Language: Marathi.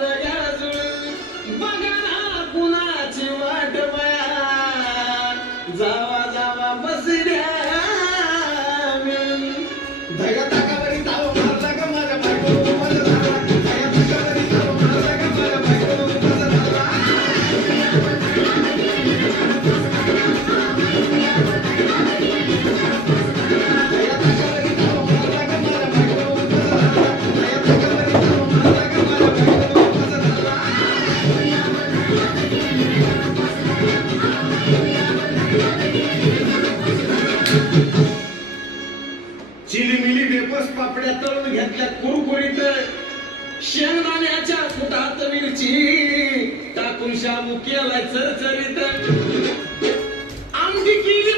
या जुळून बघा ना कुणाची वाट बया जावा जावा बसल्या मिळून धगा ताकावरी ताव मारला का माझ्या बायकोला माझा झाला धगा ताकावरी ताव मारला का माझ्या बायकोला माझा झाला चिलीमिली वेपर्स पापड्या तळून घेतल्या कुरकुरीत शेंगदाण्याच्या कुटात मिरची टाकून शाबू केलाय चरचरीत आमटी केली